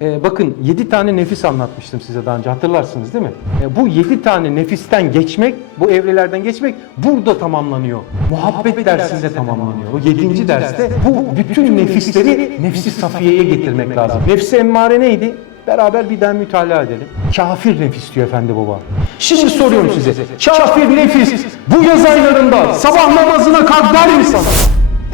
Ee, bakın 7 tane nefis anlatmıştım size daha önce hatırlarsınız değil mi? Ee, bu 7 tane nefisten geçmek, bu evrelerden geçmek burada tamamlanıyor. Muhabbet, dersinde tamamlanıyor. O 7. derste bu bütün nefisleri nefsi safiyeye getirmek lazım. Nefsi emmare neydi? Beraber bir daha mütalaa edelim. Kafir nefis diyor efendi baba. Şimdi soruyorum size. Kafir nefis bu yaz aylarında sabah namazına kalk der mi sana?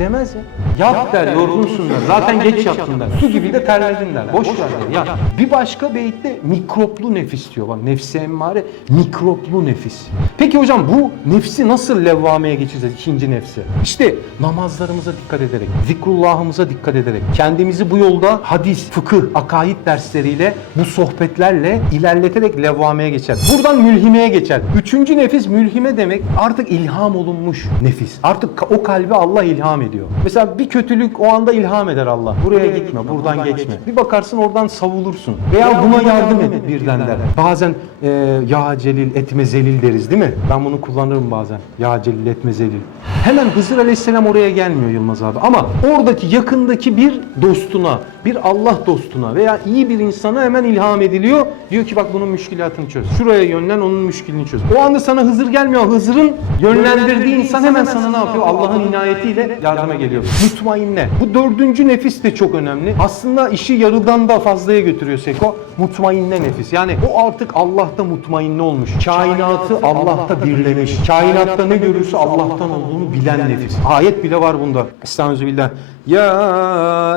Demez ya. Yat der, yorgunsun der. Zaten geç yattın der. Su gibi de terledin der. Boş ver der. Ya bir başka beyitte mikroplu nefis diyor. Bak nefsi emmare mikroplu nefis. Peki hocam bu nefsi nasıl levvameye geçireceğiz ikinci nefsi? İşte namazlarımıza dikkat ederek, zikrullahımıza dikkat ederek, kendimizi bu yolda hadis, fıkıh, akaid dersleriyle, bu sohbetlerle ilerleterek levvameye geçer. Buradan mülhimeye geçer. Üçüncü nefis mülhime demek artık ilham olunmuş nefis. Artık o kalbe Allah ilham ediyor. Mesela bir kötülük o anda ilham eder Allah. Buraya gitme, buradan geçme. Bir bakarsın oradan savulursun. Veya buna yardım et birden der. Bazen e, ya celil etme zelil deriz değil mi? Ben bunu kullanırım bazen. Ya celil etme zelil. Hemen Hızır Aleyhisselam oraya gelmiyor Yılmaz abi. Ama oradaki yakındaki bir dostuna, bir Allah dostuna veya iyi bir insana hemen ilham ediliyor. Diyor ki bak bunun müşkilatını çöz. Şuraya yönlen onun müşkilini çöz. O anda sana Hızır gelmiyor. Hızır'ın yönlendirdiği insan hemen sana ne yapıyor? Allah'ın inayetiyle yardıma geliyor. Mutmainne. Bu dördüncü nefis de çok önemli. Aslında işi yarıdan da fazlaya götürüyor Seko. Mutmainne nefis. Yani o artık Allah'ta mutmainne olmuş. Kainatı Allah'ta birlemiş. Kainatta ne görürse Allah'tan olduğunu bilen nefis. Ayet bile var bunda. Estağfirullah. Ya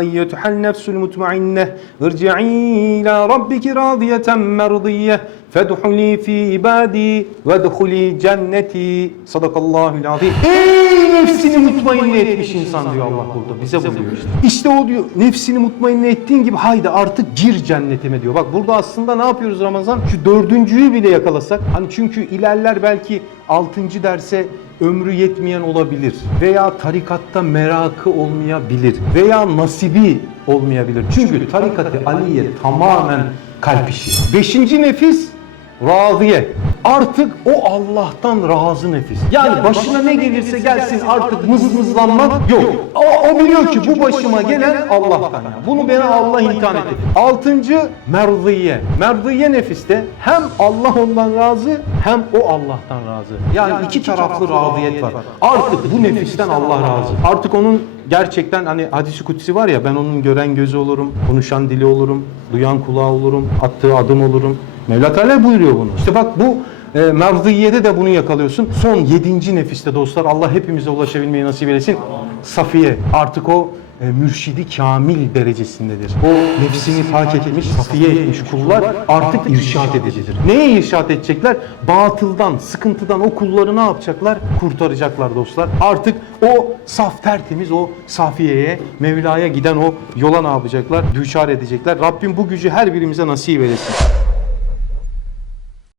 eyyetühel nefsul mutmainne irci'i ila rabbiki radiyeten merdiyye fedhuli fi ibadi vedhuli cenneti sadakallahul azim. Nefsini mutmainne etmiş insan diyor Allah burada. Bize bu diyor işte. İşte o diyor nefsini mutmainne ettiğin gibi haydi artık gir cennetime diyor. Bak burada aslında ne yapıyoruz Ramazan? Şu dördüncüyü bile yakalasak. Hani çünkü ilerler belki altıncı derse ömrü yetmeyen olabilir veya tarikatta merakı olmayabilir veya nasibi olmayabilir. Çünkü tarikatı Aliye tamamen kalp işi. Beşinci nefis Raziye. Artık o Allah'tan razı nefis. Yani başına ne gelirse gelsin artık mızmızlanmak yok. O, o biliyor ki bu başıma gelen Allah'tan. Yani. Bunu bana Allah imtihan etti. Altıncı merziye. Merziye nefiste hem Allah ondan razı hem o Allah'tan razı. Yani iki taraflı raziyet var. Artık bu nefisten Allah razı. Artık onun gerçekten hani hadisi kutsi var ya ben onun gören gözü olurum, konuşan dili olurum, duyan kulağı olurum, attığı adım olurum. Mevla Teala buyuruyor bunu. İşte bak bu e, Mevziyede de bunu yakalıyorsun. Son yedinci nefiste dostlar Allah hepimize ulaşabilmeyi nasip eylesin. Safiye artık o e, mürşidi kamil derecesindedir. O nefsini fark etmiş, safiye etmiş kullar artık irşat edicidir. Neye irşat edecekler? Batıldan, sıkıntıdan o kulları ne yapacaklar? Kurtaracaklar dostlar. Artık o saf tertemiz o safiyeye, Mevla'ya giden o yola ne yapacaklar? Düşar edecekler. Rabbim bu gücü her birimize nasip eylesin.